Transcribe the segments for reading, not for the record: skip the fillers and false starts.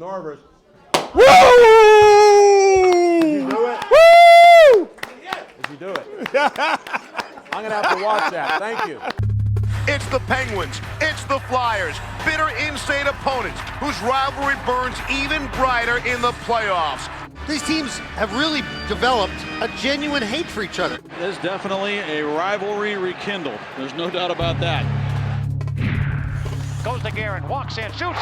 Norvers. Woo! Did you do it? Woo! Did you do it? I'm going to have to watch that. Thank you. It's the Penguins, it's the Flyers, bitter in-state opponents whose rivalry burns even brighter in the playoffs. These teams have really developed a genuine hate for each other. There's definitely a rivalry rekindled. There's no doubt about that. Goes to Guerin, walks in, shoots, score!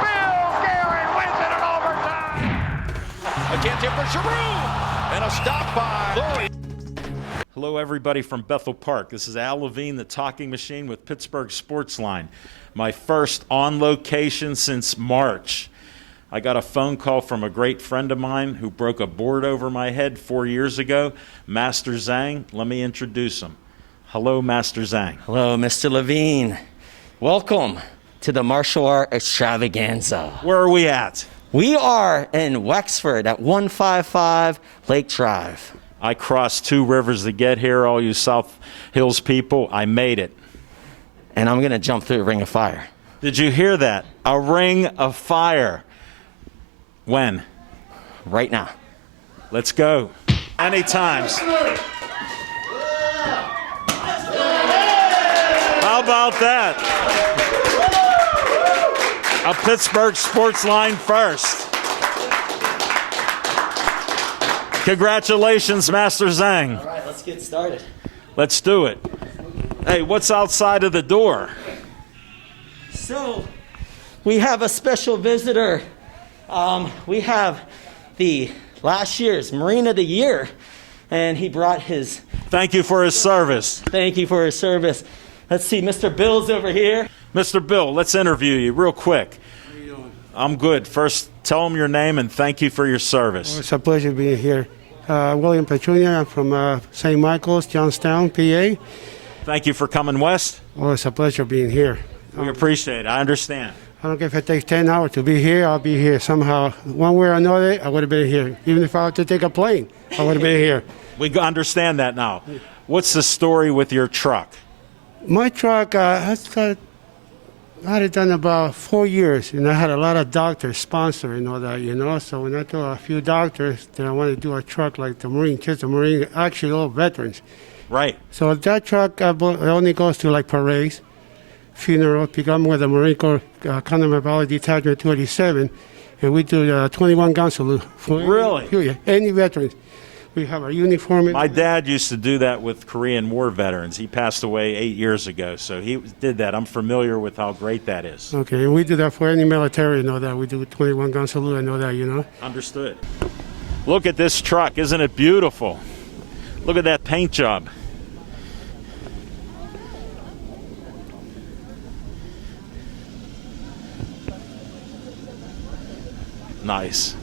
Bill Guerin wins it in overtime! Attempt here for Giroux, and a stop by Louis. Hello, everybody from Bethel Park. This is Al Levine, the Talking Machine with Pittsburgh Sportsline. My first on location since March. I got a phone call from a great friend of mine who broke a board over my head 4 years ago, Master Zhang. Let me introduce him. Hello, Master Zhang. Hello, Mr. Levine. Welcome to the martial art extravaganza. Where are we at? We are in Wexford at 155 Lake Drive. I crossed 2 rivers to get here, all you South Hills people. I made it. And I'm going to jump through a ring of fire. Did you hear that? A ring of fire. When? Right now. Let's go. Many times. How about that? A Pittsburgh sports line first. Congratulations, Master Zhang. All right, let's get started. Let's do it. Hey, what's outside of the door? So, we have a special visitor. We have the last year's Marine of the Year, and he brought his... Thank you for his service. Thank you for his service. Let's see, Mr. Bill's over here. Mr. Bill, let's interview you real quick. How you doing? I'm good. First, tell him your name and thank you for your service. Oh, it's a pleasure being here. William Petrunia, I'm from St. Michael's, Johnstown, PA. Thank you for coming west. Oh, it's a pleasure being here. We appreciate it. I understand. I don't care if it takes 10 hours to be here, I'll be here somehow. One way or another, I would have been here. Even if I had to take a plane, I would have been here. We understand that now. What's the story with your truck? My truck, I had it done about 4 years, and I had a lot of doctors sponsor and all that, you know. So when I told a few doctors that I wanted to do a truck like the Marine, kids, the Marine, actually all veterans. Right. So that truck only goes to like parades, funeral, because I'm with the Marine Corps Condom Valley Detachment 287, and we do the 21 gun salute. For Really? Any veterans. We have our uniform. My dad used to do that with Korean War veterans. He passed away 8 years ago, so he did that. I'm familiar with how great that is. Okay, and we do that for any military, you know that. We do 21 gun salute, I know that, you know. Understood. Look at this truck. Isn't it beautiful? Look at that paint job. Nice.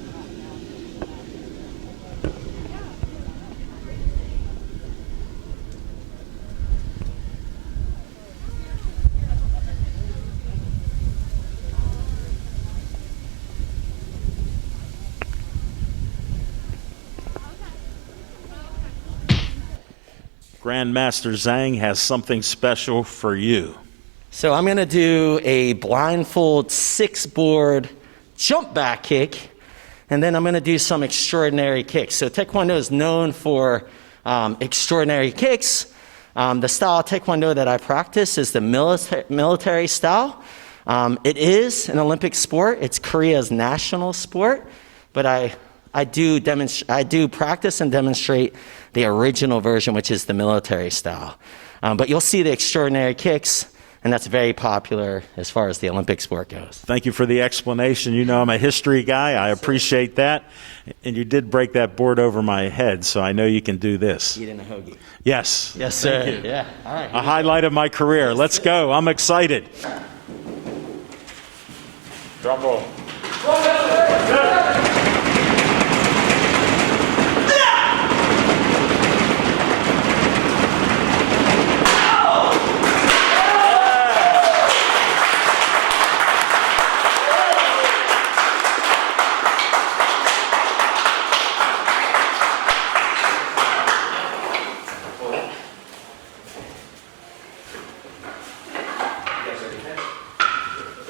Grandmaster Zhang has something special for you. So I'm going to do a blindfold 6-board jump back kick, and then I'm going to do some extraordinary kicks. So Taekwondo is known for extraordinary kicks. The style of Taekwondo that I practice is the military style. It is an Olympic sport. It's Korea's national sport, but I do practice and demonstrate the original version, which is the military style. But you'll see the extraordinary kicks, and that's very popular as far as the Olympic sport goes. Thank you for the explanation. You know I'm a history guy. I appreciate that. And you did break that board over my head, so I know you can do this. Eat in a hoagie. Yes. Yes, sir. Thank you. Yeah. All right. A highlight of my career. Let's go. I'm excited. Drum roll.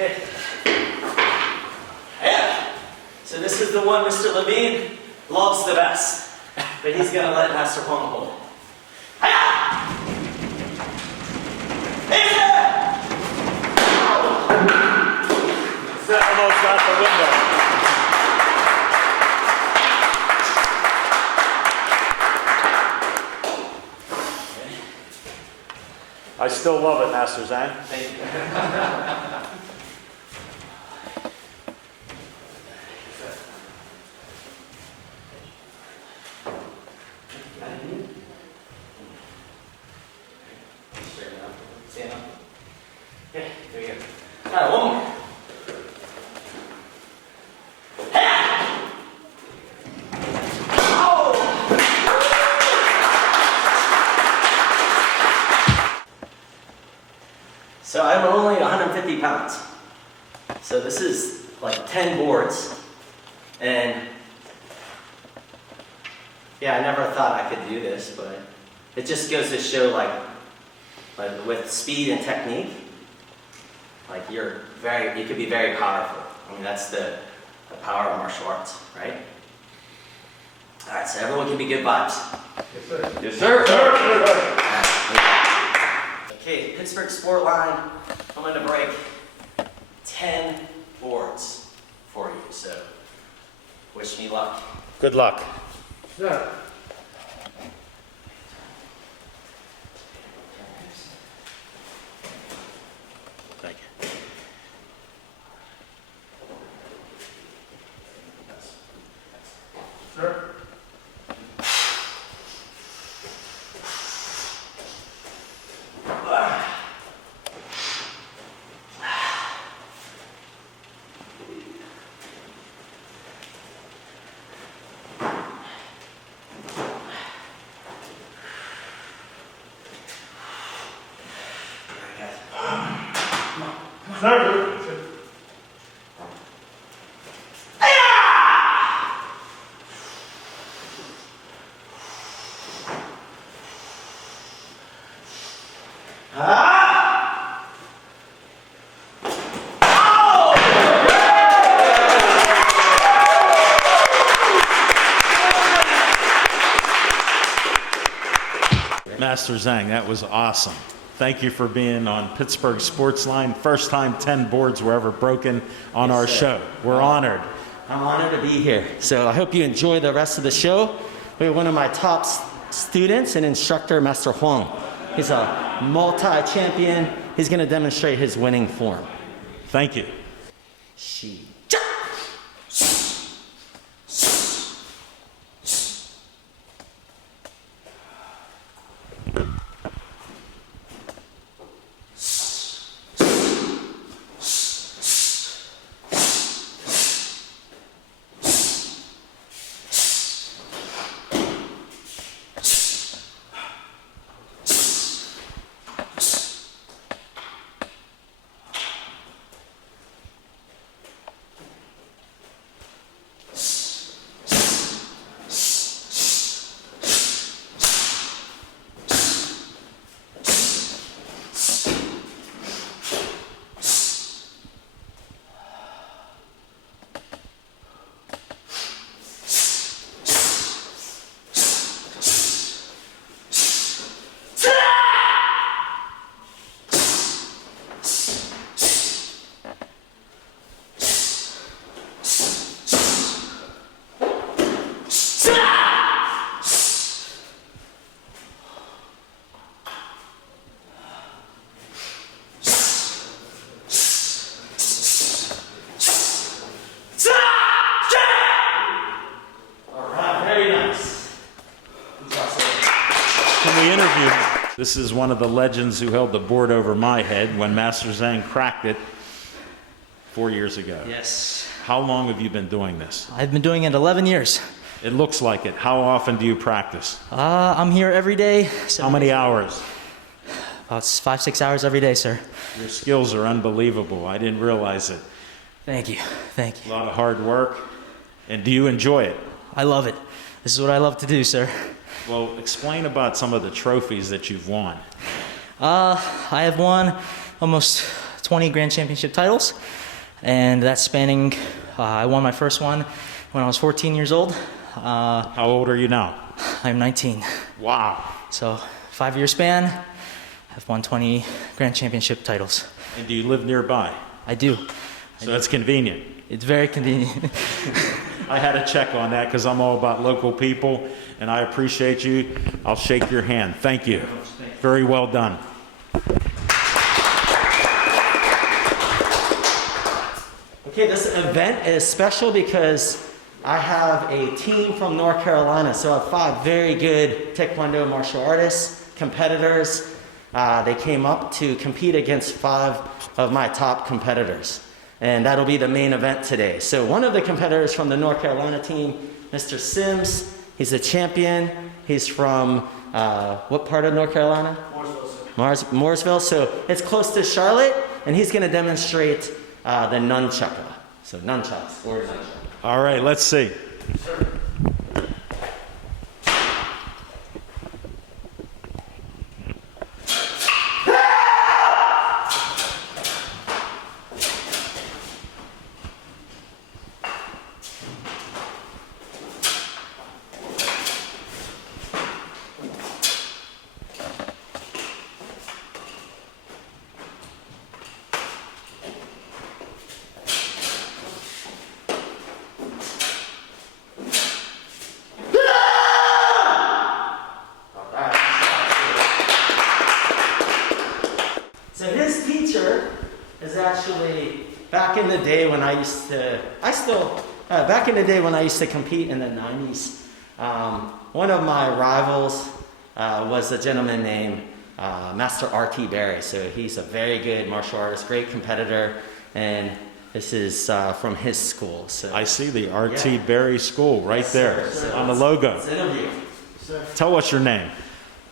Okay. Yeah. So this is the one Mr. Levine loves the best, but he's gonna let Master Huang hold it. Hiya! That almost out the window. I still love it, Master Zhang. Thank you. Stand up. Okay, there you go. All right, one more. So I'm only 150 pounds. So this is like 10 boards. And yeah, I never thought I could do this, but it just goes to show like with speed and technique, like you could be very powerful. I mean, that's the power of martial arts, right? All right, so everyone can be good vibes. Yes, sir. Okay, Pittsburgh Sport Line, I'm gonna break 10 boards for you, so wish me luck. Good luck. Yeah. Thank you. Sure. Sir. Master Zhang, that was awesome. Thank you for being on Pittsburgh Sports Line. First time 10 boards were ever broken on our show. We're honored. I'm honored to be here. So I hope you enjoy the rest of the show. We have one of my top students and instructor, Master Huang. He's a multi-champion. He's gonna demonstrate his winning form. Thank you. She. Interview me. This is one of the legends who held the board over my head when Master Zhang cracked it 4 years ago. Yes. How long have you been doing this? I've been doing it 11 years. It looks like it. How often do you practice? I'm here every day. How many hours? About 5-6 hours every day, sir. Your skills are unbelievable. I didn't realize it. Thank you. Thank you. A lot of hard work. And do you enjoy it? I love it. This is what I love to do, sir. Well, explain about some of the trophies that you've won. I have won almost 20 Grand Championship titles, and that's spanning, I won my first one when I was 14 years old. How old are you now? I'm 19. Wow. So 5-year span, I've won 20 Grand Championship titles. And do you live nearby? I do. So that's convenient. It's very convenient. I had to check on that because I'm all about local people, and I appreciate you. I'll shake your hand. Thank you. Very well done. Okay, this event is special because I have a team from North Carolina. So I have 5 very good Taekwondo martial artists, competitors. They came up to compete against 5 of my top competitors. And that'll be the main event today. So one of the competitors from the North Carolina team, Mr. Sims, he's a champion. He's from what part of North Carolina? Mooresville. So it's close to Charlotte, and he's going to demonstrate the nunchaka. So nunchucks, or nunchucks. All right, let's see. So his teacher is actually back in the day when I used to, back in the day when I used to compete in the 90s. One of my rivals was a gentleman named Master R.T. Berry. So he's a very good martial artist, great competitor, and this is from his school. So I see the R.T. Berry School right there on the logo. Tell us your name.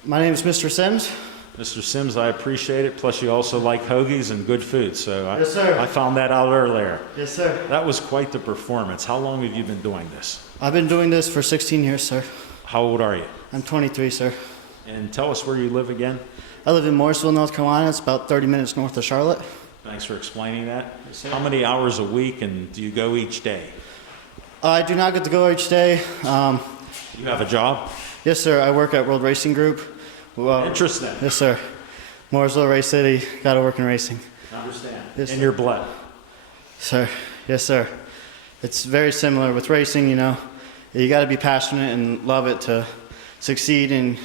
My name is Mr. Sims. Mr. Sims, I appreciate it. Plus, you also like hoagies and good food. So Yes, sir. I found that out earlier. Yes, sir. That was quite the performance. How long have you been doing this? I've been doing this for 16 years, sir. How old are you? I'm 23, sir. And tell us where you live again. I live in Mooresville, North Carolina. It's about 30 minutes north of Charlotte. Thanks for explaining that. How many hours a week and do you go each day? I do not get to go each day. You have a job? Yes, sir. I work at World Racing Group. Well, Interesting. yes, sir. Mooresville, Race City. Got to work in racing. I understand. Yes, In sir. your blood. Sir. Yes, sir. It's very similar with racing, you know. You got to be passionate and love it to succeed and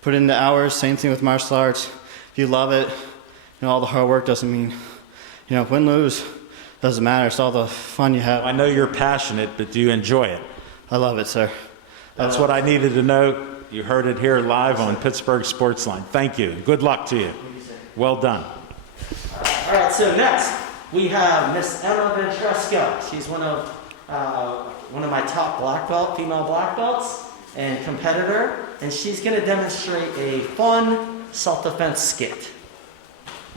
put in the hours. Same thing with martial arts. If you love it, you know, all the hard work doesn't mean, you know, win, lose, doesn't matter. It's all the fun you have. I know you're passionate, but do you enjoy it? I love it, sir. That's what I needed to know. You heard it here live on Pittsburgh Sportsline. Thank you. Good luck to you. Well done. All right, so next we have Miss Emma Ventresca. She's one of my top black belt, female black belts, and competitor, and she's going to demonstrate a fun self-defense skit.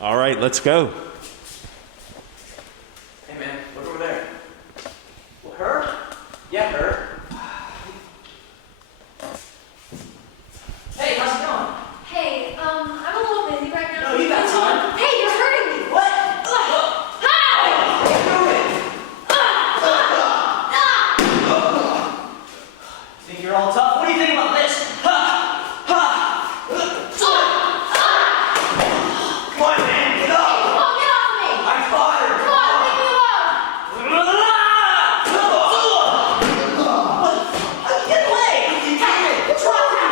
All right, let's go. Hey man, look over there. Well, her? Yeah, her. Hey, how's it going? Hey, I'm a little busy right now. No, you got time. Hey, you're hurting me. What? Hi! Think you're all tough? What do you think about this? Ha! Ha! Come on, man, get up! Come on, get off of me! I caught her! Come on, leave me alone! Get away! Hey, what's wrong with you?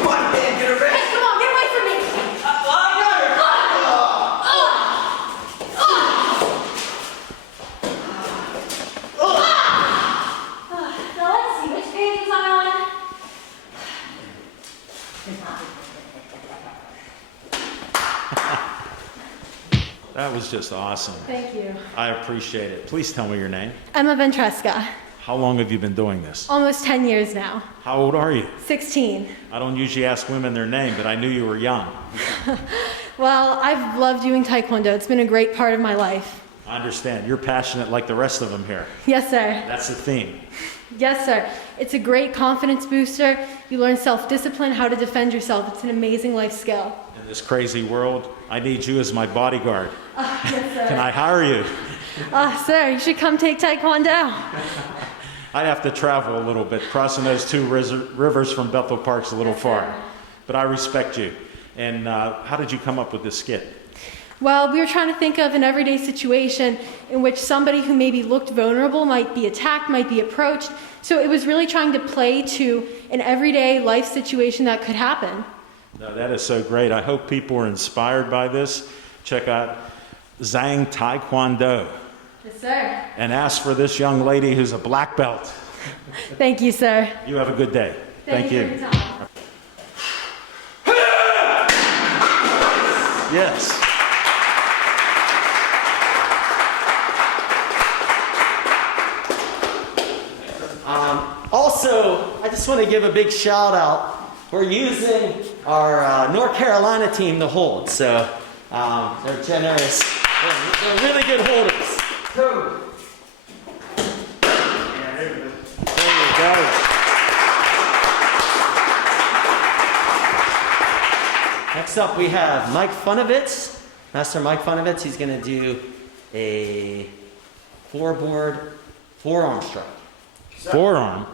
Come on, man, get her ready. Hey, come on, get away from me! I got her! Now let's see, which page was I on? That was just awesome. Thank you. I appreciate it. Please tell me your name. Emma Ventresca. How long have you been doing this? Almost 10 years now. How old are you? 16. I don't usually ask women their name, but I knew you were young. Well, I've loved doing Taekwondo. It's been a great part of my life. I understand. You're passionate like the rest of them here. Yes, sir. That's the theme. Yes, sir. It's a great confidence booster. You learn self-discipline, how to defend yourself. It's an amazing life skill. In this crazy world, I need you as my bodyguard. Yes, sir. Can I hire you? Sir, you should come take Taekwondo. I'd have to travel a little bit. Crossing those two rivers from Bethel Park's a little far. But I respect you. And how did you come up with this skit? Well, we were trying to think of an everyday situation in which somebody who maybe looked vulnerable might be attacked, might be approached. So it was really trying to play to an everyday life situation that could happen. No, that is so great. I hope people are inspired by this. Check out Zhang Taekwondo. Yes, sir. And ask for this young lady who's a black belt. Thank you, sir. You have a good day. Thank you. For your time. Yes. Also, I just want to give a big shout out. We're using our North Carolina team to hold, so they're generous. They're really good holders. There you go. Next up, we have Mike Funovitz, Master Mike Funovitz. He's going to do a four-board forearm strike. Forearm.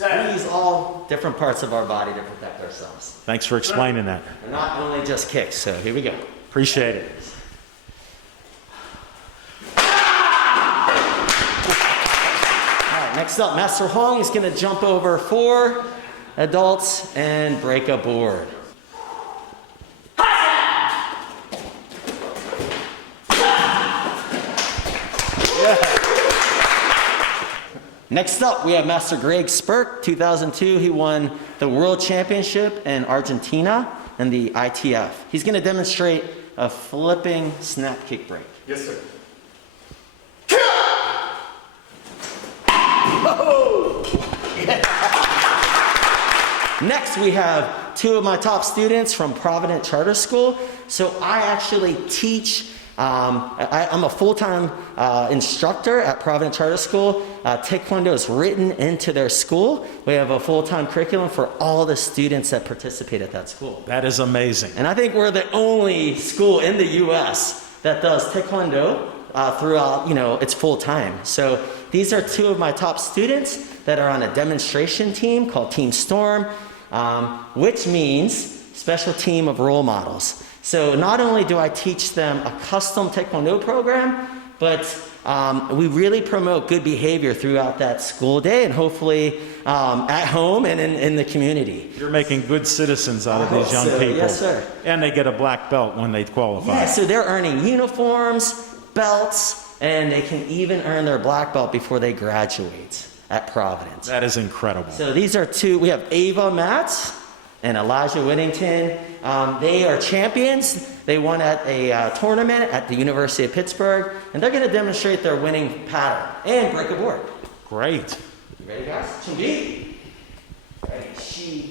We use all different parts of our body to protect ourselves. Thanks for explaining that. They're not only just kicks, so here we go. Appreciate it. All right, next up, Master Hong is going to jump over 4 adults and break a board. Next up, we have Master Greg Spurk, 2002. He won the World Championship in Argentina and the ITF. He's going to demonstrate a flipping snap kick break. Yes, sir. Next, we have 2 of my top students from Provident Charter School. So I actually teach, I'm a full-time instructor at Provident Charter School. Taekwondo is written into their school. We have a full-time curriculum for all the students that participate at that school. That is amazing. And I think we're the only school in the U.S. that does Taekwondo throughout, it's full-time. So these are 2 of my top students that are on a demonstration team called Team Storm, which means special team of role models. So not only do I teach them a custom Taekwondo program, but we really promote good behavior throughout that school day and hopefully at home and in the community. You're making good citizens out of these young people. Yes, sir. And they get a black belt when they qualify. Yeah, so they're earning uniforms, belts, and they can even earn their black belt before they graduate at Providence. That is incredible. So these are 2, we have Ava Matz and Elijah Whittington. They are champions. They won at a tournament at the University of Pittsburgh, and they're going to demonstrate their winning pattern and break a board. Great. You ready, guys? Chumbi. Ready, she,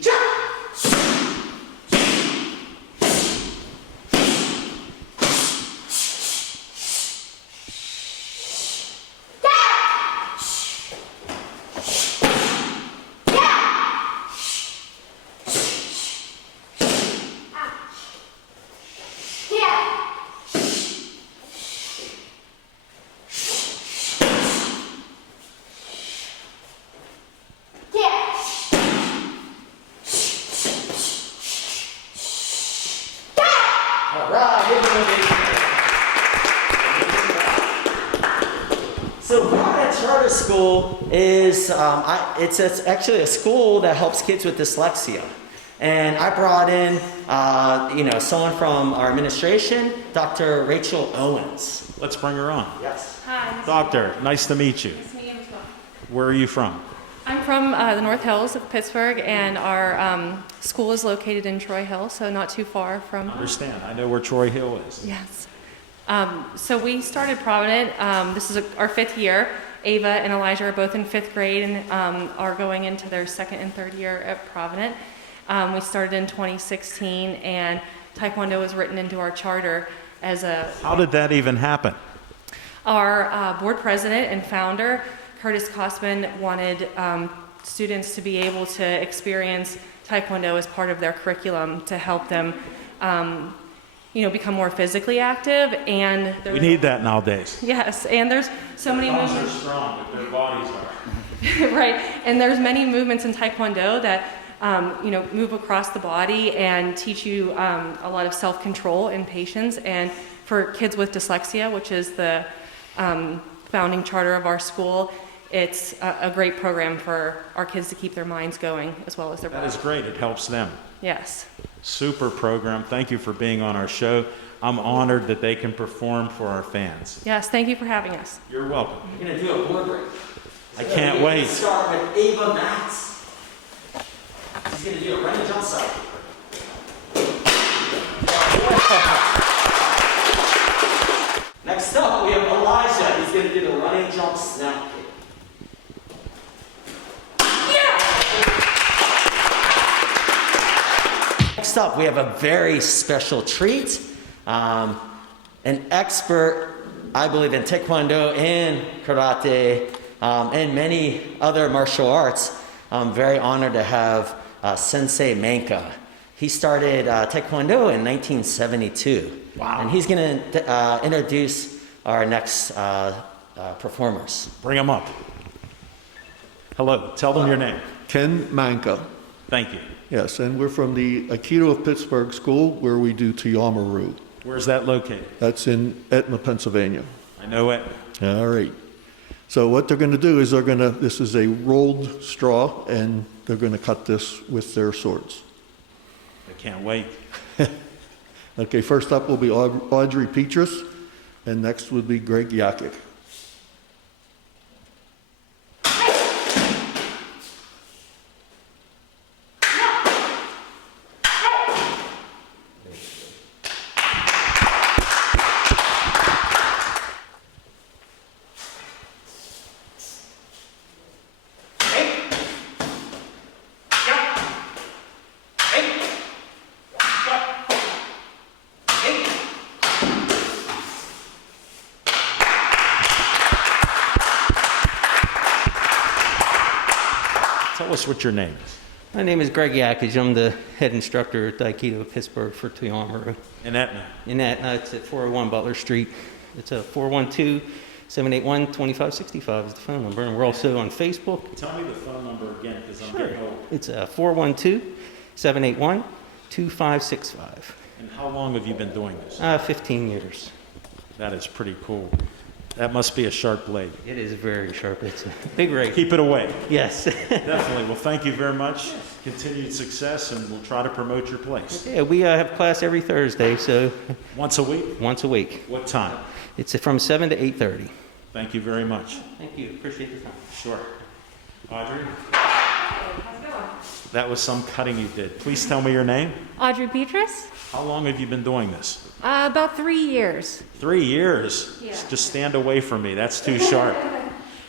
So Provident Charter School is, it's actually a school that helps kids with dyslexia. And I brought in, someone from our administration, Dr. Rachel Owens. Let's bring her on. Yes. Hi. Doctor, nice to meet you. Nice to meet you as well. Where are you from? I'm from the North Hills of Pittsburgh, and our school is located in Troy Hill, so not too far from. I understand. I know where Troy Hill is. Yes. So we started Provident. This is our 5th year. Ava and Elijah are both in 5th grade and are going into their 2nd and 3rd year at Provident. We started in 2016, and Taekwondo was written into our charter as a... How did that even happen? Our board president and founder Curtis Kosman wanted students to be able to experience Taekwondo as part of their curriculum to help them, become more physically active. And We need that nowadays. yes, and there's so many Moms movements. are strong, but their bodies are. Right, and there's many movements in Taekwondo that move across the body and teach you a lot of self-control and patience. And for kids with dyslexia, which is the founding charter of our school, it's a great program for our kids to keep their minds going as well as their That bodies. is great. It helps them. Yes. Super program. Thank you for being on our show. I'm honored that they can perform for our fans. Yes, thank you for having us. You're welcome. We're going to do a board break. I can't wait. Start with Ava Matz. She's going to do a running jump side. Next up, we have Elijah. He's going to do the running jump snap kick. Next up, we have a very special treat. An expert, I believe, in Taekwondo and Karate and many other martial arts. I'm very honored to have Sensei Manka. He started Taekwondo in 1972. Wow. And he's going to introduce our next performers. Bring them up. Hello. Tell them your name. Ken Manka. Thank you. Yes, and we're from the Aikido of Pittsburgh School, where we do Tuyamaru. Where's that located? That's in Etna, Pennsylvania. I know it. All right. So what they're going to do is this is a rolled straw, and they're going to cut this with their swords. I can't wait. Okay, first up will be Audrey Petrus, and next would be Greg Yakic. Tell us what your name is. My name is Greg Yakic. I'm the head instructor at Aikido of Pittsburgh for Tuyamaru. In Etna? In Etna. It's at 401 Butler Street. It's a 412-781-2565 is the phone number. And we're also on Facebook. Tell me the phone number again, because I'm getting old. It's 412-781-2565. And how long have you been doing this? 15 years. That is pretty cool. That must be a sharp blade. It is very sharp. It's a big rake. Keep it away. Yes. Definitely. Well, thank you very much. Continued success, and we'll try to promote your place. Yeah, we have class every Thursday, so. Once a week? Once a week. What time? It's from 7 to 8:30. Thank you very much. Thank you. Appreciate the time. Sure. Audrey? That was some cutting you did. Please tell me your name. Audrey Petrus. How long have you been doing this? About 3 years. 3 years? Yeah. Just stand away from me. That's too sharp.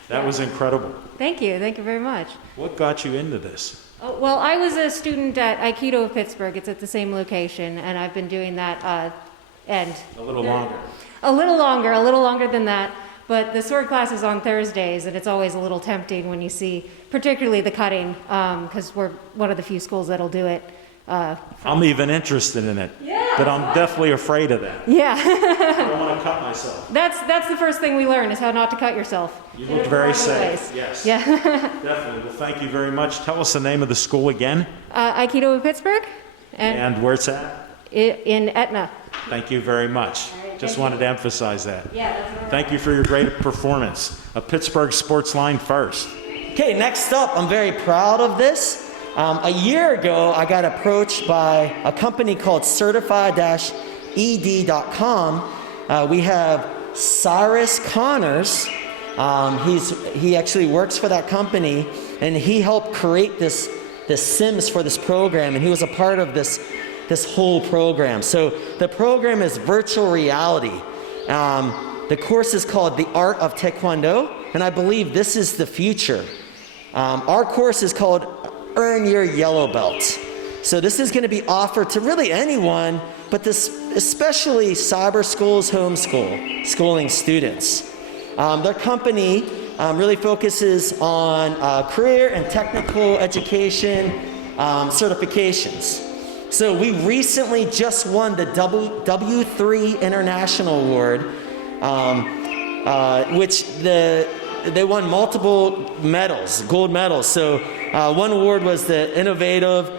That was incredible. Thank you very much. What got you into this? Oh, well, I was a student at Aikido of Pittsburgh. It's at the same location, and I've been doing that and A little longer. a little longer than that. But the sword class is on Thursdays, and it's always a little tempting when you see, particularly the cutting, because we're one of the few schools that'll do it. I'm even interested in it, but I'm definitely afraid of that. Yeah. I don't want to cut myself. That's the first thing we learn is how not to cut yourself. You look very safe. Yes. Yeah. Definitely. Well, thank you very much. Tell us the name of the school again. Aikido of Pittsburgh. And where it's at? In Etna. Thank you very much. Just wanted to emphasize that. Yeah, that's all right. Thank you for your great performance. A Pittsburgh Sports Line first. Okay, next up, I'm very proud of this. A year ago, I got approached by a company called Certified-ED.com. We have Cyrus Connors. He actually works for that company, and he helped create this Sims for this program, and he was a part of this whole program. So the program is virtual reality. The course is called The Art of Taekwondo, and I believe this is the future. Our course is called Earn Your Yellow Belt. So this is going to be offered to really anyone, but especially cyber schools, schooling students. Their company really focuses on career and technical education certifications. So we recently just won the W3 International Award, which they won multiple medals, gold medals. So one award was the Innovative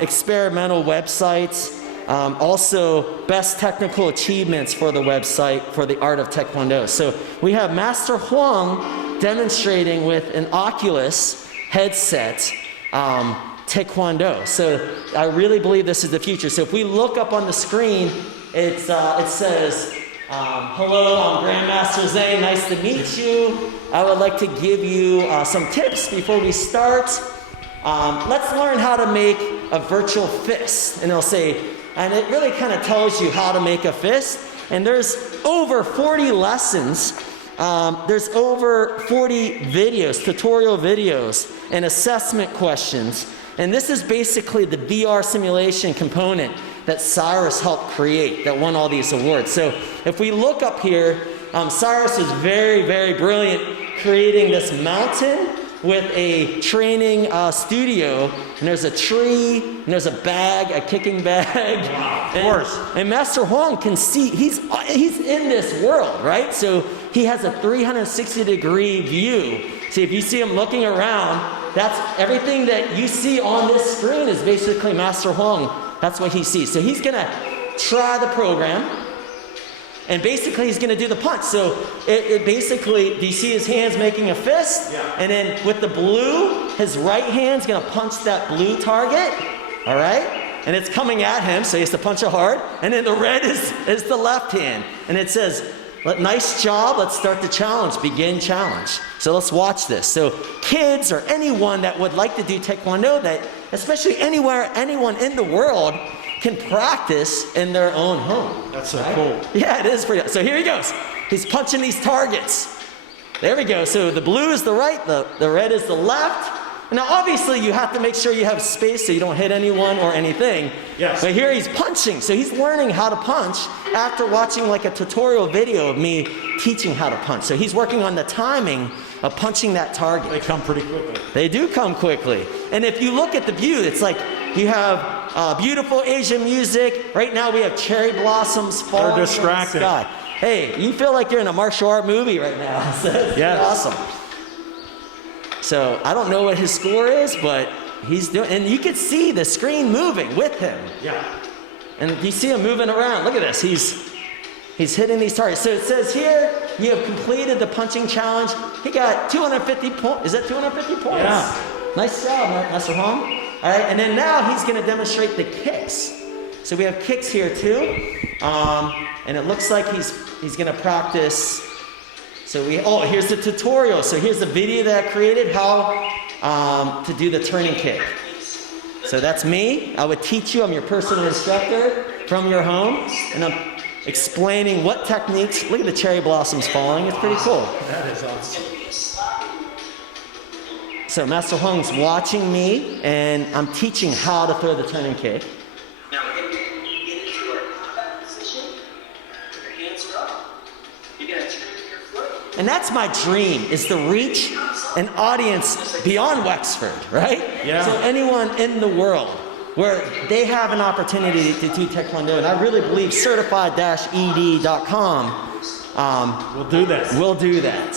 Experimental Websites, also Best Technical Achievements for the website for the Art of Taekwondo. So we have Master Huang demonstrating with an Oculus headset Taekwondo. So I really believe this is the future. So if we look up on the screen, it says, hello, I'm Grandmaster Zhang, nice to meet you. I would like to give you some tips before we start. Let's learn how to make a virtual fist. And it'll say, and it really kind of tells you how to make a fist. And there's over 40 lessons. There's over 40 videos, tutorial videos, and assessment questions. And this is basically the VR simulation component that Cyrus helped create, that won all these awards. So if we look up here, Cyrus was very, very brilliant creating this mountain with a training studio, and there's a tree, and there's a bag, a kicking bag. Wow, of course. And Master Huang can see, he's in this world, right? So he has a 360-degree view. See, if you see him looking around, that's everything that you see on this screen is basically Master Huang. That's what he sees. So he's gonna try the program, and basically he's gonna do the punch. So it basically, do you see his hands making a fist? Yeah. And then with the blue, his right hand's gonna punch that blue target, all right? And it's coming at him, so he has to punch it hard. And then the red is the left hand. And it says, nice job, let's start the challenge, begin challenge. So let's watch this. So kids or anyone that would like to do Taekwondo, that especially anywhere, anyone in the world can practice in their own home. That's so cool. Yeah, it is pretty. So here he goes. He's punching these targets. There we go. So the blue is the right, the red is the left. Now obviously you have to make sure you have space so you don't hit anyone or anything. Yes. But here he's punching. So he's learning how to punch after watching like a tutorial video of me teaching how to punch. So he's working on the timing of punching that target. They come pretty quickly. They do come quickly. And if you look at the view, it's like you have beautiful Asian music. Right now we have cherry blossoms falling They're distracting. from the sky. Hey, you feel like you're in a martial art movie right now. So it's yes. awesome. So I don't know what his score is, but he's doing, and you can see the screen moving with him. Yeah. And you see him moving around. Look at this. He's hitting these targets. So it says here, you have completed the punching challenge. He got 250 points. Is that 250 points? Yeah. Nice job, Master Huang. All right, and then now he's going to demonstrate the kicks. So we have kicks here too, and it looks like he's going to practice. So here's the tutorial. So here's the video that I created, how to do the turning kick. So that's me. I would teach you. I'm your personal instructor from your home, and I'm explaining what techniques. Look at the cherry blossoms falling. It's pretty cool. That is awesome. So Master Huang's watching me, and I'm teaching how to throw the turning kick. Now get into your combat position. Put your hands up. You're gonna turn your foot. And that's my dream, is to reach an audience beyond Wexford, right? Yeah. So anyone in the world where they have an opportunity to do Taekwondo, and I really believe certified-ed.com will do that. Will do that.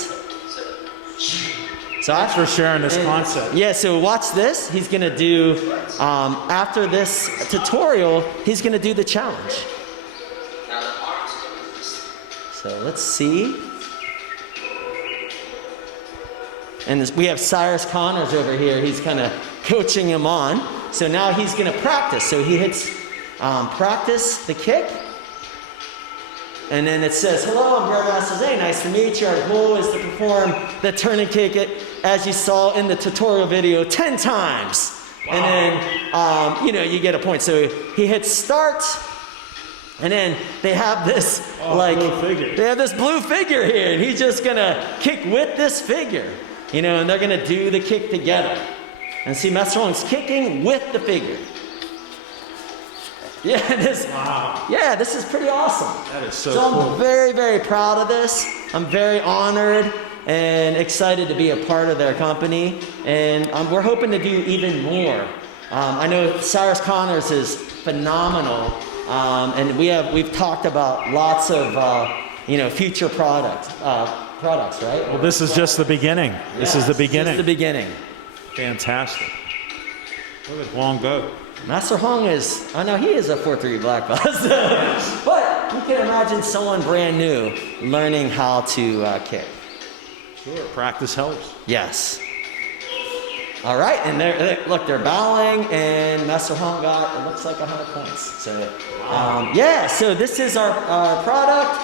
So thanks for sharing this concept. Yeah, so watch this. He's going to do, after this tutorial, he's going to do the challenge. So let's see. And we have Cyrus Connors over here. He's kind of coaching him on. So now he's going to practice. So he hits practice the kick. And then it says, hello, I'm Grandmaster Zhang. Nice to meet you. Our goal is to perform the turning kick as you saw in the tutorial video 10 times. Wow. And then, you get a point. So he hits start. And then they have this, they have this blue figure here. And he's just going to kick with this figure. And they're going to do the kick together. And see, Master Huang's kicking with the figure. Yeah, this is pretty awesome. That is so cool. I'm very, very proud of this. I'm very honored and excited to be a part of their company. And we're hoping to do even more. I know Cyrus Connors is phenomenal, and we've talked about lots of future products, right? Well, this is just the beginning. This is the beginning. This is the beginning. Fantastic. Look at Long Goat. Master Hong I know he is a 4-3 black belt, but you can imagine someone brand new learning how to kick. Sure, practice helps. Yes. All right, and they're bowing, and Master Hong got, it looks like 100 points. So, so this is our product.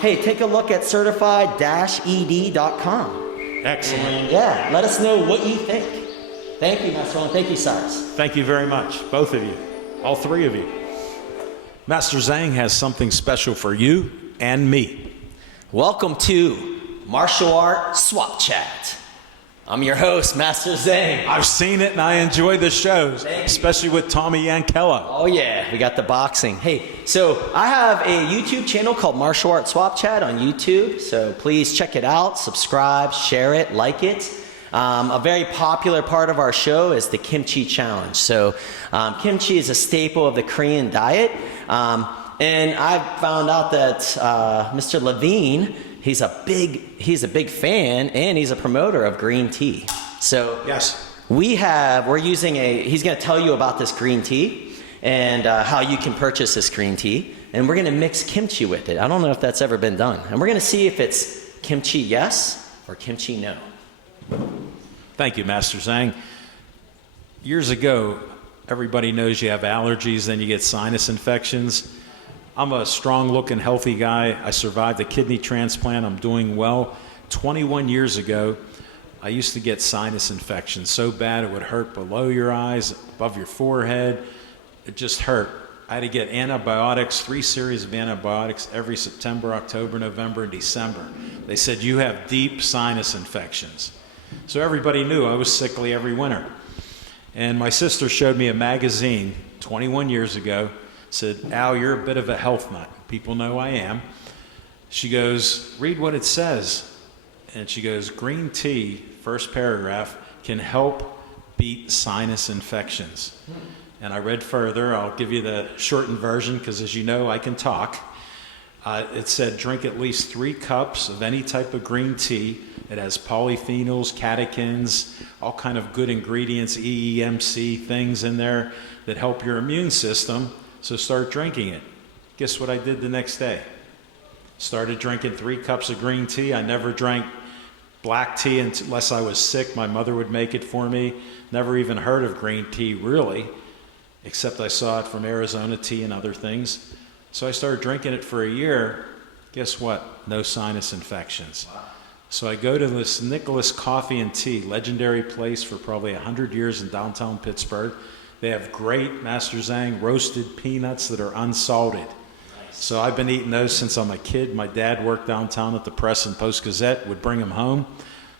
Hey, take a look at certified-ed.com. Excellent. And let us know what you think. Thank you, Master Hong. Thank you, Cyrus. Thank you very much, both of you, all three of you. Master Zhang has something special for you and me. Welcome to Martial Art Swap Chat. I'm your host, Master Zhang. I've seen it and I enjoy the shows, especially with Tommy Yankella. Oh yeah, we got the boxing. Hey, so I have a YouTube channel called Martial Art Swap Chat on YouTube, so please check it out, subscribe, share it, like it. A very popular part of our show is the Kimchi Challenge. So kimchi is a staple of the Korean diet, and I found out that Mr. Levine, he's a big fan and he's a promoter of green tea. So yes, we're using he's going to tell you about this green tea and how you can purchase this green tea, and we're going to mix kimchi with it. I don't know if that's ever been done, and we're going to see if it's kimchi yes or kimchi no. Thank you, Master Zhang. Years ago, everybody knows you have allergies, then you get sinus infections. I'm a strong-looking, healthy guy. I survived a kidney transplant. I'm doing well. 21 years ago, I used to get sinus infections so bad it would hurt below your eyes, above your forehead. It just hurt. I had to get antibiotics, 3 series of antibiotics every September, October, November, and December. They said, you have deep sinus infections. So everybody knew I was sickly every winter. And my sister showed me a magazine 21 years ago, said, Al, you're a bit of a health nut. People know I am. She goes, read what it says. And she goes, green tea, first paragraph, can help beat sinus infections. And I read further. I'll give you the shortened version because, as you know, I can talk. It said drink at least 3 cups of any type of green tea. It has polyphenols, catechins, all kind of good ingredients, EEMC things in there that help your immune system. So start drinking it. Guess what I did the next day? Started drinking 3 cups of green tea. I never drank black tea unless I was sick. My mother would make it for me. Never even heard of green tea, really, except I saw it from Arizona Tea and other things. So I started drinking it for a year. Guess what? No sinus infections. So I go to this Nicholas Coffee and Tea, legendary place for probably 100 years in downtown Pittsburgh. They have great, Master Zhang, roasted peanuts that are unsalted. So I've been eating those since I'm a kid. My dad worked downtown at the Press and Post Gazette, would bring them home.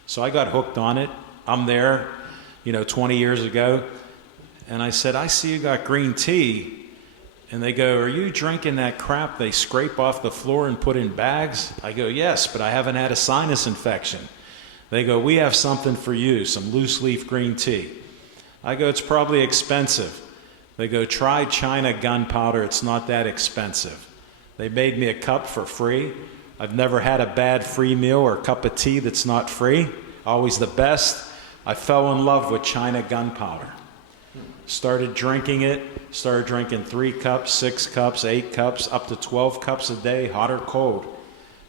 So I got hooked on it. I'm there, 20 years ago. And I said, I see you got green tea. And they go, are you drinking that crap they scrape off the floor and put in bags? I go, yes, but I haven't had a sinus infection. They go, we have something for you, some loose leaf green tea. I go, it's probably expensive. They go, try China gunpowder, it's not that expensive. They made me a cup for free. I've never had a bad free meal or cup of tea that's not free. Always the best. I fell in love with China gunpowder. Started drinking it, started drinking 3 cups, 6 cups, 8 cups, up to 12 cups a day, hot or cold.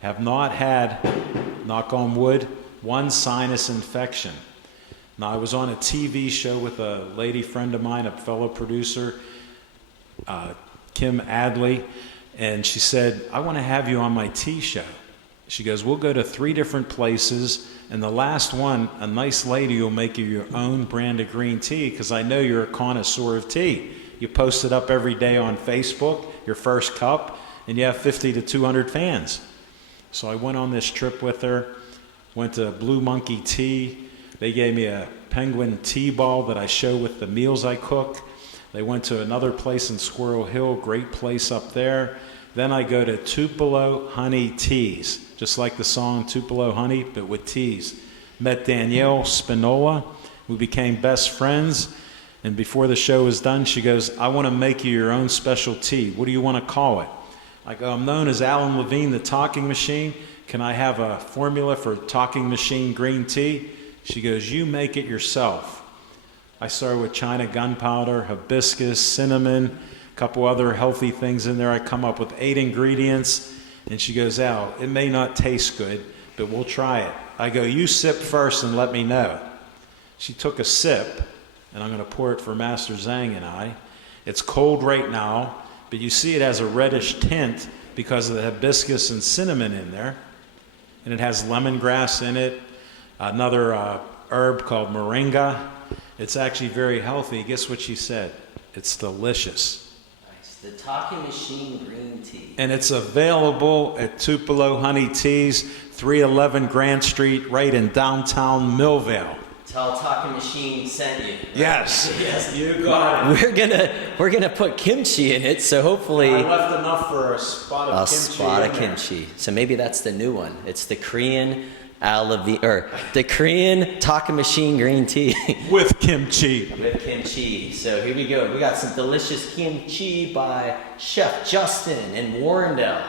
Have not had, knock on wood, 1 sinus infection. Now, I was on a TV show with a lady friend of mine, a fellow producer, Kim Adley, and she said, I want to have you on my tea show. She goes, we'll go to 3 different places, and the last one, a nice lady will make you your own brand of green tea, because I know you're a connoisseur of tea. You post it up every day on Facebook, your first cup, and you have 50 to 200 fans. So I went on this trip with her, went to Blue Monkey Tea. They gave me a penguin tea ball that I show with the meals I cook. They went to another place in Squirrel Hill, great place up there. Then I go to Tupelo Honey Teas, just like the song Tupelo Honey, but with teas. Met Danielle Spinola. We became best friends. And before the show was done, she goes, I want to make you your own special tea. What do you want to call it? I go, I'm known as Alan Levine, the talking machine. Can I have a formula for talking machine green tea? She goes, you make it yourself. I started with China gunpowder, hibiscus, cinnamon, a couple other healthy things in there. I come up with 8 ingredients. And she goes, Al, it may not taste good, but we'll try it. I go, you sip first and let me know. She took a sip, and I'm going to pour it for Master Zhang and I. It's cold right now, but you see it has a reddish tint because of the hibiscus and cinnamon in there. And it has lemongrass in it, another herb called moringa. It's actually very healthy. Guess what she said? It's delicious. The Talking Machine Green Tea. And it's available at Tupelo Honey Teas, 311 Grant Street, right in downtown Millvale. Tell Talking Machine sent you. Right? Yes. Yes. You got it. We're gonna put kimchi in it, so hopefully I left enough for a spot of kimchi. A spot of kimchi. So maybe that's the new one. It's the Korean the Korean Talking Machine Green Tea. With kimchi. With kimchi. So here we go. We got some delicious kimchi by Chef Justin in Warrendale.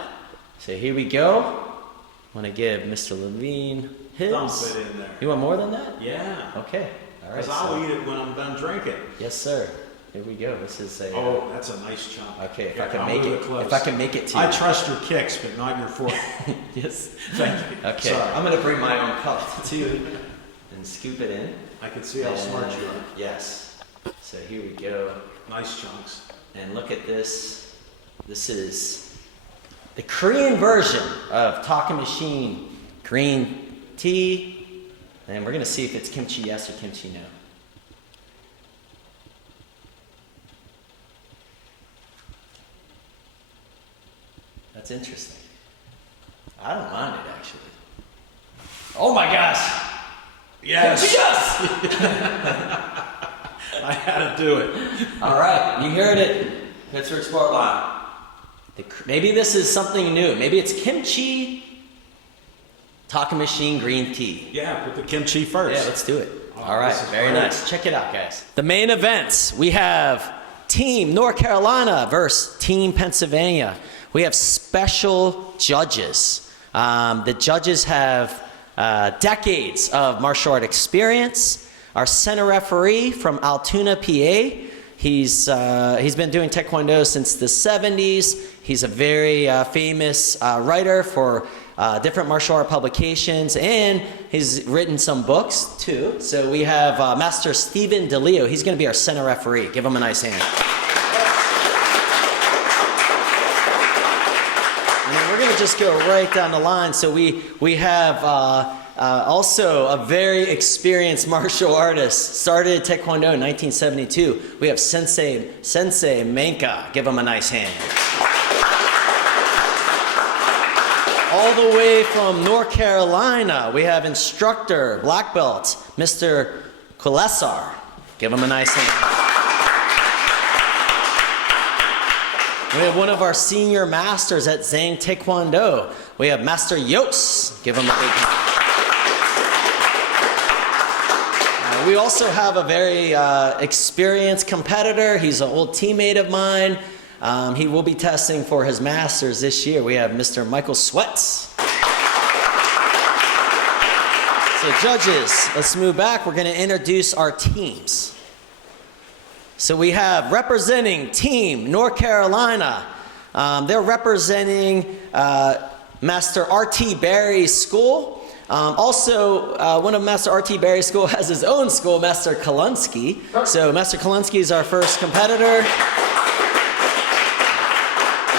So here we go. I want to give Mr. Levine his. Dump it in there. You want more than that? Yeah. Okay. All right. Because I'll eat it when I'm done drinking. Yes, sir. Here we go. This is a. Oh, that's a nice chunk. Okay, if Here, I can I'll make move it. close. If I can make it to you. I trust your kicks, but not your fork. Yes. Thank you. Okay. Sorry. I'm gonna bring my own cup too, and scoop it in. I can see how smart you are. Yes. So here we go. Nice chunks. And look at this. This is the Korean version of Talking Machine Green Tea. And we're gonna see if it's kimchi yes or kimchi no. That's interesting. I don't mind it, actually. Oh my gosh! Yes! Yes! I had to do it. All right, you heard it. Pittsburgh Sport Line. Maybe this is something new. Maybe it's kimchi Talking Machine Green Tea. Yeah, put the kimchi first. Yeah, let's do it. Oh, all right, very great. nice. Check it out, guys. The main events. We have Team North Carolina versus Team Pennsylvania. We have special judges. The judges have decades of martial art experience. Our center referee from Altoona, PA, he's been doing Taekwondo since the 70s. He's a very famous writer for different martial art publications, and he's written some books too. So we have Master Stephen DeLeo. He's going to be our center referee. Give him a nice hand. And we're going to just go right down the line. So we have also a very experienced martial artist. Started Taekwondo in 1972. We have Sensei Menka. Give him a nice hand. All the way from North Carolina, we have instructor, black belt, Mr. Kulesar. Give him a nice hand. We have one of our senior masters at Zhang Taekwondo. We have Master Yos. Give him a big hand. We also have a very experienced competitor. He's an old teammate of mine. He will be testing for his masters this year. We have Mr. Michael Sweats. So judges, let's move back. We're going to introduce our teams. So we have representing Team North Carolina. They're representing Master R.T. Barry's school. Also, one of Master R.T. Barry's school has his own school, Master Kalunsky. So Master Kalunsky is our first competitor.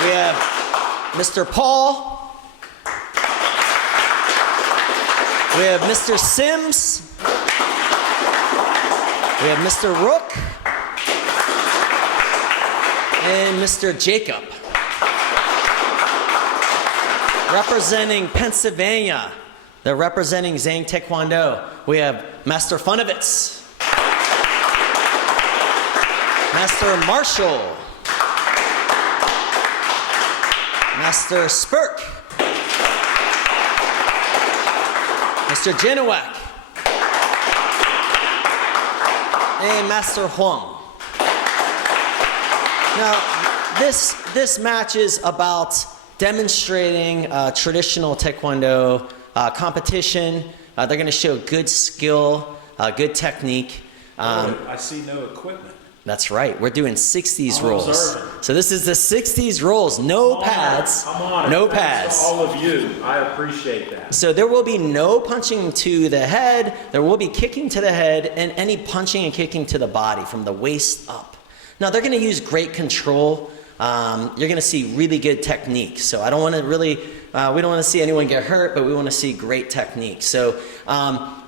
We have Mr. Paul. We have Mr. Sims. We have Mr. Rook. And Mr. Jacob. Representing Pennsylvania, they're representing Zhang Taekwondo. We have Master Funovitz. Master Marshall. Master Spurk, Mr. Janowak, and Master Huang. Now, this match is about demonstrating traditional Taekwondo competition. They're going to show good skill, good technique. I see no equipment. That's right. We're doing 60s I'm rolls. observing. So this is the 60s rolls. No pads. I'm on it. No Thanks pads. to all of you. I appreciate that. So there will be no punching to the head. There will be kicking to the head and any punching and kicking to the body from the waist up. Now they're going to use great control. You're going to see really good technique. So I don't want to really, we don't want to see anyone get hurt, but we want to see great technique. So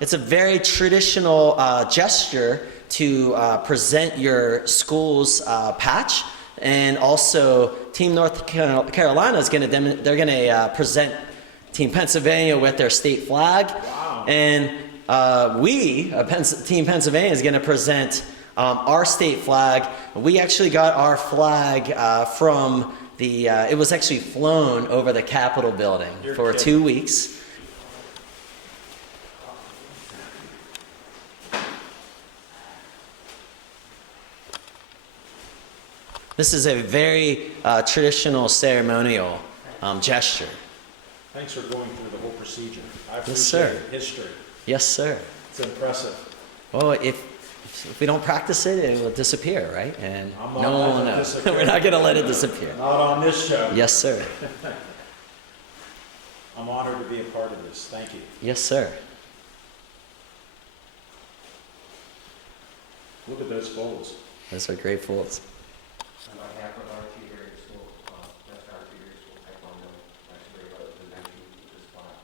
it's a very traditional gesture to present your school's patch, and also Team North Carolina is going to they're going to present Team Pennsylvania with their state flag, and Team Pennsylvania is going to present our state flag. We actually got our flag from the. It was actually flown over the Capitol building for 2 weeks. This is a very traditional ceremonial gesture. Thanks for going through the whole procedure. I appreciate Yes, sir. it. History. Yes, sir. It's impressive. Well, if we don't practice it, it will disappear, right? And I'm not no one will letting it know. disappear. We're not going to let it disappear. Not on this show. Yes, sir. I'm honored to be a part of this. Thank you. Yes, sir. Look at those folds. Those are great folds. On behalf of our T-Grade School, that's our T-Grade School Taekwondo, I'd like to present you with this plaque.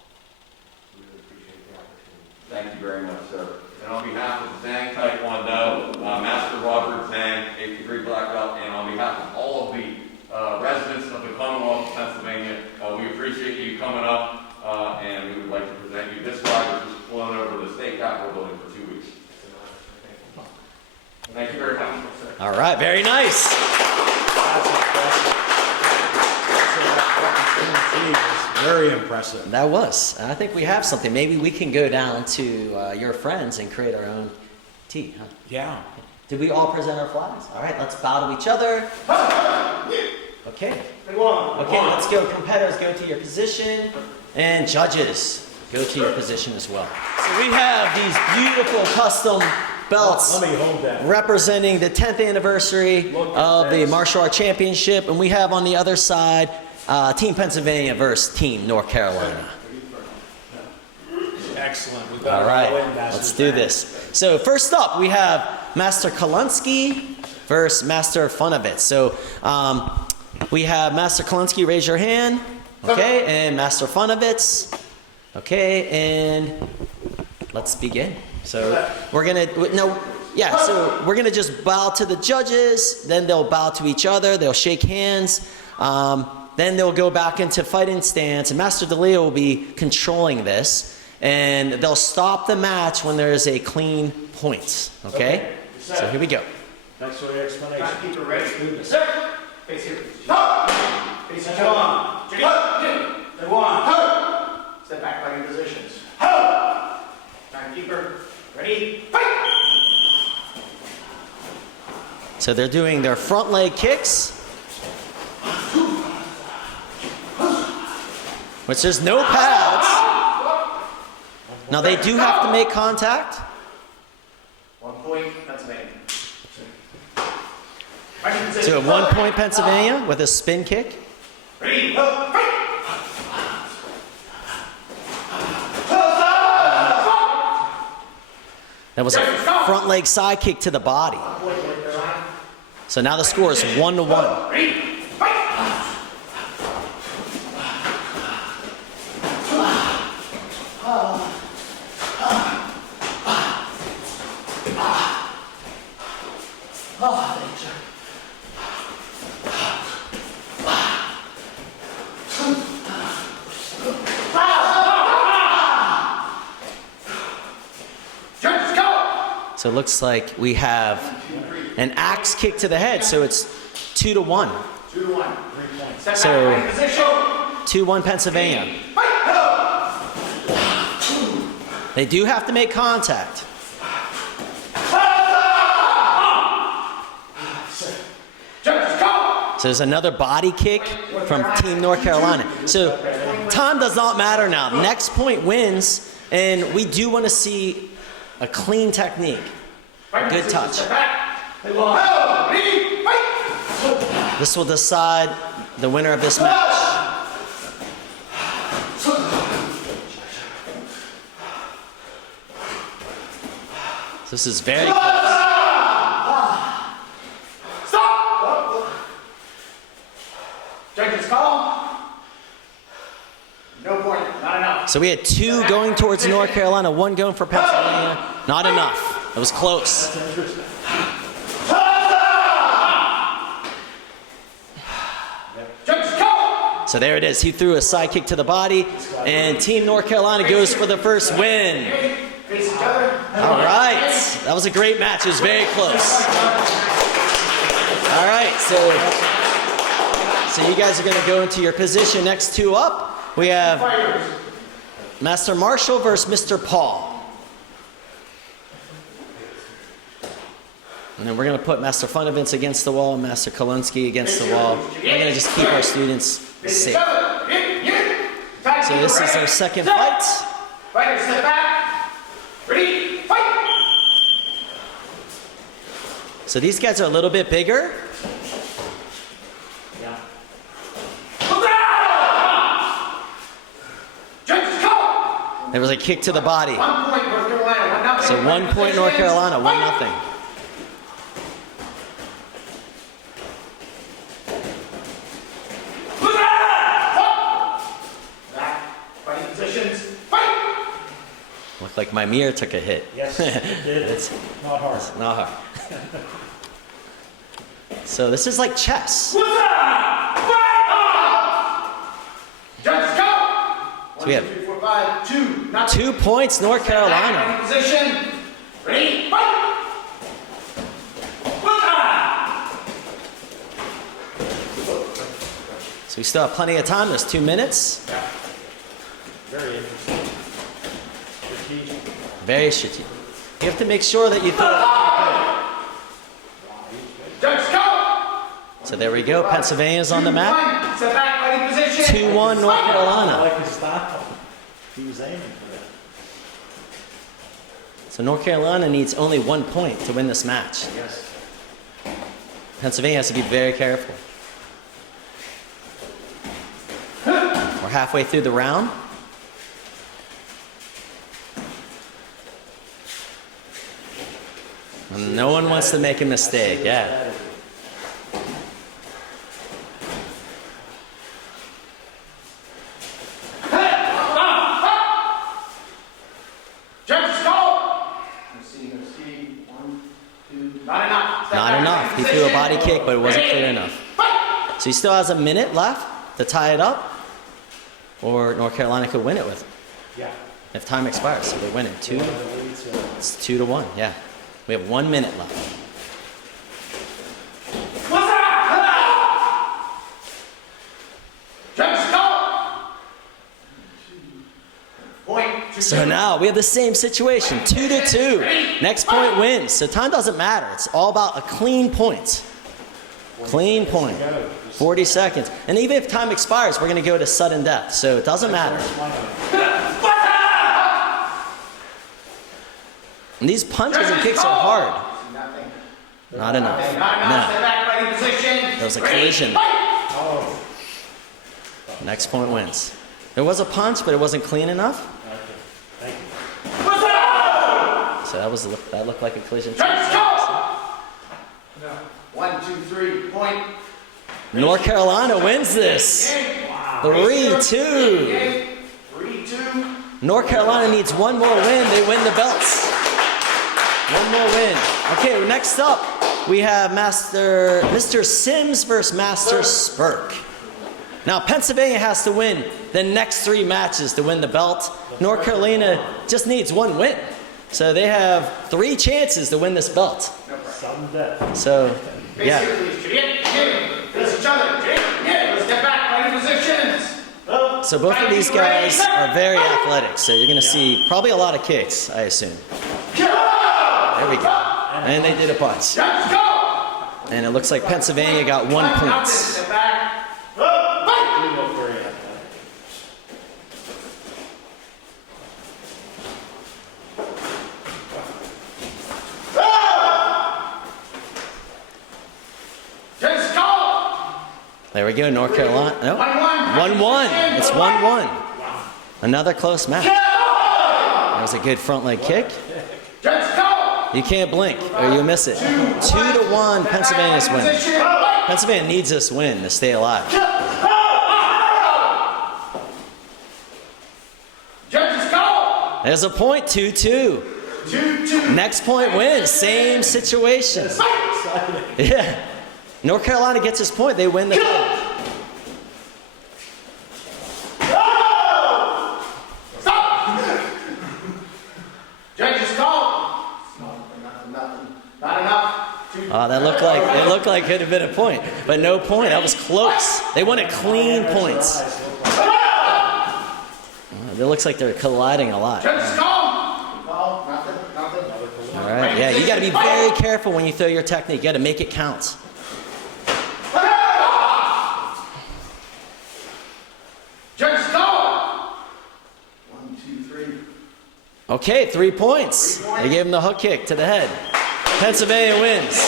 We really appreciate the opportunity. Thank you very much, sir. And on behalf of Zhang Taekwondo, Master Robert Zhang, 8th degree black belt, and on behalf of all of the residents of the Commonwealth of Pennsylvania, we appreciate you coming up, and we would like to present you this flag, which was flown over the state capitol building for 2 weeks. Thank you very much. All right, very nice. Very impressive. That was. And I think we have something. Maybe we can go down to your friends and create our own tea. Huh? Yeah. Did we all present our flags? All right, let's bow to each other. Okay. Okay, let's go. Competitors, go to your position. And judges, go to your position as well. So we have these beautiful custom belts Let me hold that. representing the 10th anniversary of the Martial Arts Championship. And we have on the other side Team Pennsylvania versus Team North Carolina. Excellent. We've got All it right, all in, Master let's do Zhang. this. So first up, we have Master Kolunsky versus Master Funovitz. So we have Master Kolunsky, raise your hand. Okay, and Master Funovitz. Okay, and let's begin. So we're gonna, so we're gonna just bow to the judges, then they'll bow to each other, they'll shake hands, then they'll go back into fighting stance, and Master DeLeo will be controlling this, and they'll stop the match when there is a clean point, okay? So here we go. Thanks for the explanation. Keep it ready. Let's do this. Face here. Face each other. Step one. Step back by your positions. Timekeeper. Ready? Fight! So they're doing their front leg kicks, which there's no pads. Now they do have to make contact. 1 point, Pennsylvania. So at 1 point Pennsylvania with a spin kick. Ready? Fight! That was a front leg side kick to the body. So now the score is 1-1. Ready? Fight! So it looks like we have an axe kick to the head, so it's 2-1. 2-1. 3 points. Step So, back, ready, position. 2-1 Pennsylvania. They do have to make contact. So there's another body kick from Team North Carolina. So time does not matter now. Next point wins, and we do want to see a clean technique, a good touch. This will decide the winner of this match. This is very close. Judges call. No point. Not enough. So we had 2 going towards North Carolina, 1 going for Pennsylvania. Not enough. It was close. Judges call. So there it is. He threw a side kick to the body, and Team North Carolina goes for the first win. Face each other. All right. That was a great match. It was very close. All right. So you guys are going to go into your position. Next 2 up, we have Master Marshall versus Mr. Paul. And then we're going to put Master Funovitz against the wall and Master Kolonsky against the wall. We're going to just keep our students safe. So this is our second fight. Fighters, step back. Ready, fight. So these guys are a little bit bigger. There was a kick to the body. 1 point, North Carolina. 1-0. So 1 point North Carolina, 1-0. Back, fighting positions, fight! Looked like my mirror took a hit. Yes, it did. It's not hard. It's not hard. So this is like chess. Judges go! So we have 1, 2, 3, 4, 5, 2, not 2 points, North Carolina. Fighting position, ready, fight! So we still have plenty of time. There's 2 minutes. Very interesting. Strategic. Very strategic. You have to make sure that you throw it. Judges go! So there we go. Pennsylvania's on the map. Step back, fighting position. 2-1 North I Carolina. like his style. He was aiming for that. So North Carolina needs only 1 point to win this match. Yes. Pennsylvania has to be very careful. We're halfway through the round. And no one wants to make a mistake. Yeah. Judges call! Not enough. Not enough. He threw a body kick, but it wasn't clear enough. So he still has a minute left to tie it up, or North Carolina could win it with it. Yeah. If time expires, so they win it. It's 2-1. Yeah. We have 1 minute left. Judges call! Point. So now we have the same situation, 2-2. Next point wins. So time doesn't matter. It's all about a clean point. Clean point. 40 seconds. And even if time expires, we're going to go to sudden death. So it doesn't matter. And these punches and kicks are hard. Not enough. Step No. back, fighting position. There was a collision. Next point wins. There was a punch, but it wasn't clean enough. So that looked like a collision. Judges call! 1, 2, 3, point. North Carolina wins this. 3-2. 3-2. North Carolina needs 1 more win. They win the belts. 1 more win. Okay, next up we have Mr. Sims versus Master Spurk. Now Pennsylvania has to win the next 3 matches to win the belt. North Carolina just needs 1 win. So they have 3 chances to win this belt. So, yeah. Basically, each other. Yeah, let's get back. Right in positions. So both of these guys are very athletic, so you're going to see probably a lot of kicks, I assume. There we go. And they did a bunch. And it looks like Pennsylvania got 1 point. There we go, North Carolina. No, 1-1. It's 1-1. Another close match. That was a good front leg kick. You can't blink or you miss it. 2-1, Pennsylvania's win. Pennsylvania needs this win to stay alive. There's a point, 2-2. Next point wins, same situation. Yeah. North Carolina gets his point, they win the game. That looked like it could have been a point, but no point. That was close. They wanted clean points. It looks like they're colliding a lot. All right, yeah, you got to be very careful when you throw your technique. You got to make it count. Okay, 3 points. They gave him the hook kick to the head. Pennsylvania wins.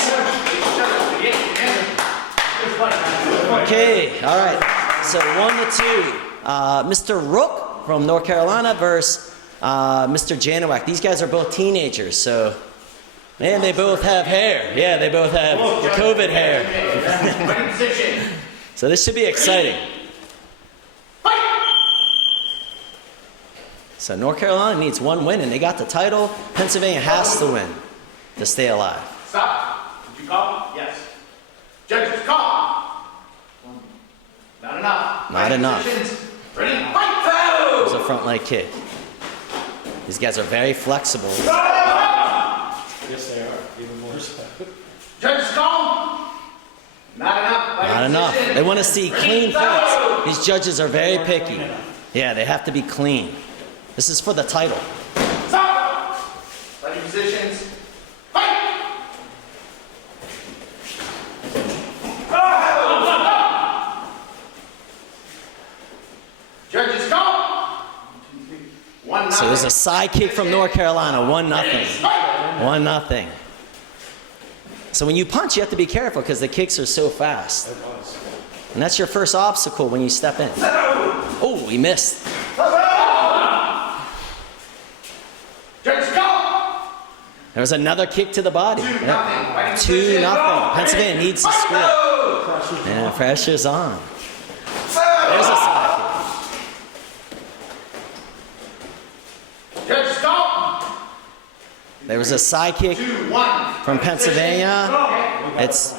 Okay, all right. So 1-2. Mr. Rook from North Carolina versus Mr. Janowak. These guys are both teenagers, so man, they both have hair. Yeah, they both have COVID hair. So this should be exciting. So North Carolina needs 1 win, and they got the title. Pennsylvania has to win to stay alive. Stop. Did you call? Yes. Judges, call. Not enough. Not enough. Ready? Fight! Foul! There's a front leg kick. These guys are very flexible. Yes, they are. Even more so. Judges, call. Not enough. Not enough. They want to see clean fights. These judges are very picky. Yeah, they have to be clean. This is for the title. Stop! Fighting positions. Fight! Judges, go! 1-0. So there's a side kick from North Carolina. 1-0. 1-0. So when you punch, you have to be careful because the kicks are so fast. And that's your first obstacle when you step in. Oh, he missed. There was another kick to the body. 2-0. Pennsylvania needs to score. And pressure's on. There's a side kick. There was a side kick from Pennsylvania. It's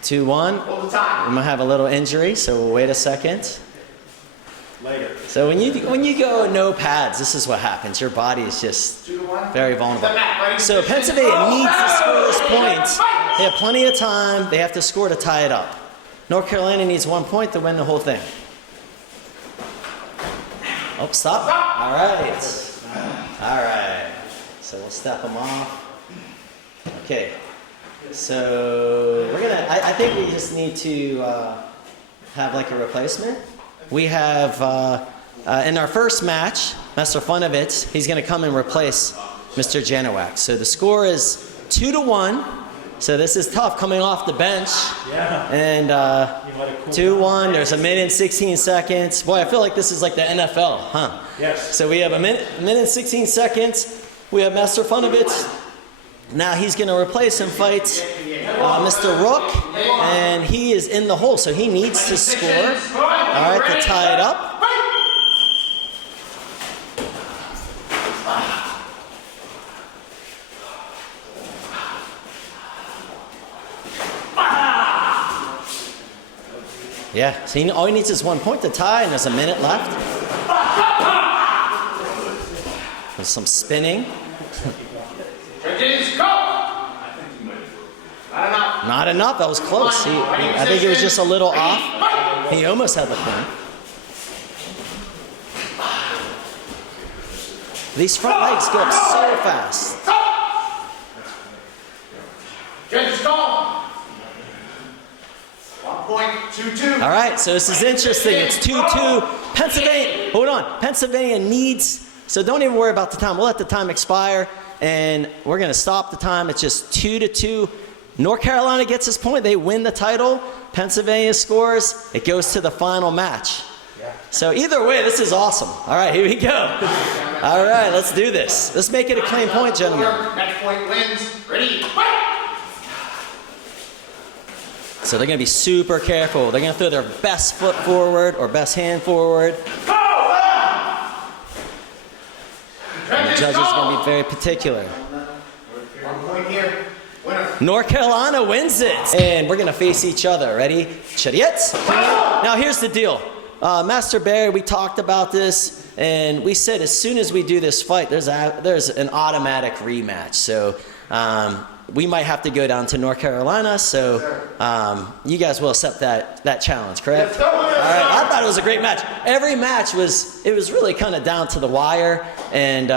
2-1. We might have a little injury, so we'll wait a second. Later. So when you go no pads, this is what happens. Your body is just very vulnerable. So Pennsylvania needs to score this point. They have plenty of time. They have to score to tie it up. North Carolina needs 1 point to win the whole thing. Oh, stop. All right. All right. So we'll step them off. Okay. So we're gonna. I think we just need to have like a replacement. We have, in our first match, Mr. Funovitz, he's going to come and replace Mr. Janowak. So the score is 2-1. So this is tough coming off the bench. Yeah. And 2-1, there's a minute and 16 seconds. Boy, I feel like this is like the NFL, huh? Yes. So we have a minute and 16 seconds. We have Mr. Funovitz. Now he's going to replace and fight Mr. Rook, and he is in the hole, so he needs to score. All right, to tie it up. Yeah, so all he needs is 1 point to tie, and there's a minute left. There's some spinning. Judges, go! Not Not enough. That was close. I think it was just a little off. He almost had the point. These front legs go up so fast. Judges call. 1.22. All right, so this is interesting. It's 2-2. Pennsylvania, hold on. Pennsylvania needs, so don't even worry about the time. We'll let the time expire, and we're going to stop the time. It's just 2-2. North Carolina gets this point. They win the title. Pennsylvania scores. It goes to the final match. So either way, this is awesome. All right, here we go. All right, let's do this. Let's make it a clean point, gentlemen. Match point wins. Ready? So they're going to be super careful. They're going to throw their best foot forward or best hand forward. And the judges are going to be very particular. 1 point here. Winner. North Carolina wins it. And we're going to face each other. Ready? Chariot. Now here's the deal. Master Barry, we talked about this, and we said as soon as we do this fight, there's an automatic rematch. So we might have to go down to North Carolina. So you guys will accept that challenge, correct? All right. I thought it was a great match. Every match was really kind of down to the wire, and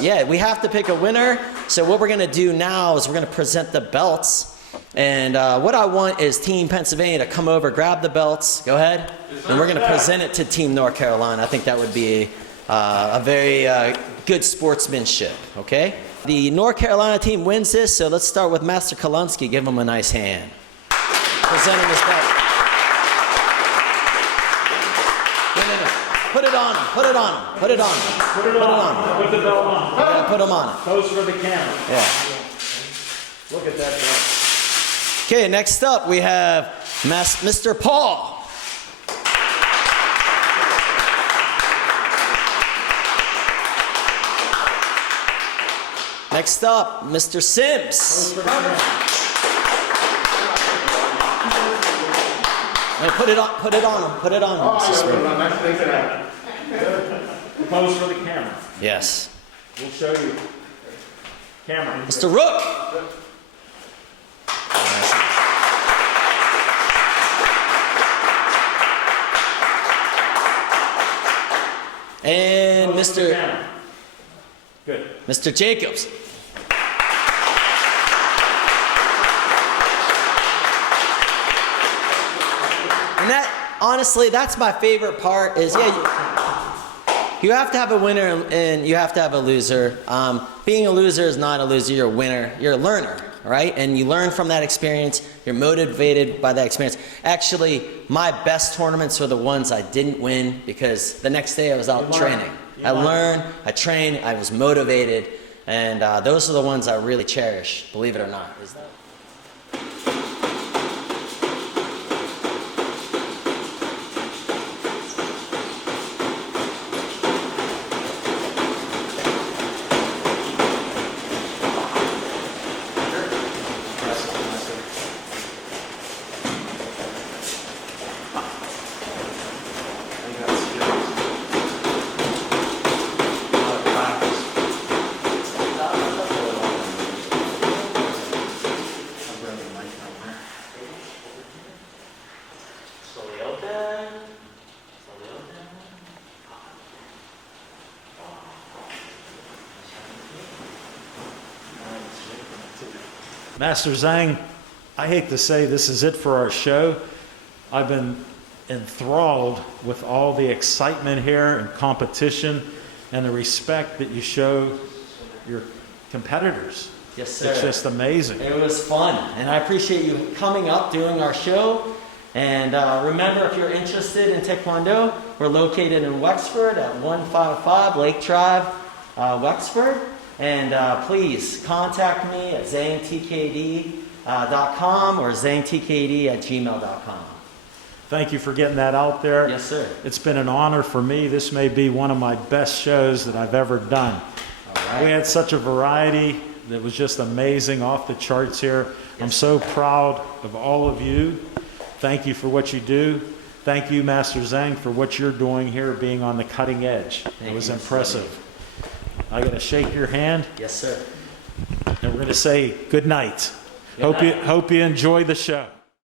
yeah, we have to pick a winner. So what we're going to do now is we're going to present the belts. And what I want is Team Pennsylvania to come over, grab the belts, go ahead, and we're going to present it to Team North Carolina. I think that would be a very good sportsmanship, okay? The North Carolina team wins this, so let's start with Master Kolonsky. Give him a nice hand. Presenting his belt. No. Put it on him. Put it on him. Put it on him. Put it on. Put the belt on. We're gonna put him on it. Pose for the camera. Yeah. Look at that belt. Okay, next up we have Mr. Paul. Next up, Mr. Sims. Hey, put it on him. Put it on him. Pose for the camera. Yes. We'll show you. Camera. Mr. Rook. And Mr. Good. Mr. Jacobs. And that, honestly, that's my favorite part is, yeah, you have to have a winner and you have to have a loser. Being a loser is not a loser, you're a winner. You're a learner, right? And you learn from that experience. You're motivated by that experience. Actually, my best tournaments were the ones I didn't win because the next day I was out training. I learned, I trained, I was motivated, and those are the ones I really cherish, believe it or not. Master Zhang, I hate to say this is it for our show. I've been enthralled with all the excitement here and competition and the respect that you show your competitors. Yes, sir. It's just amazing. It was fun, and I appreciate you coming up, doing our show. And remember, if you're interested in Taekwondo, we're located in Wexford at 155 Lake Drive, Wexford. And please contact me at zangtkd.com or zangtkd@gmail.com. Thank you for getting that out there. Yes, sir. It's been an honor for me. This may be one of my best shows that I've ever done. All right. We had such a variety that was just amazing, off the charts here. I'm so proud of all of you. Thank you for what you do. Thank you, Master Zhang, for what you're doing here, being on the cutting edge. It was impressive. I got to shake your hand. Yes, sir. And we're going to say good night. Hope you enjoy the show.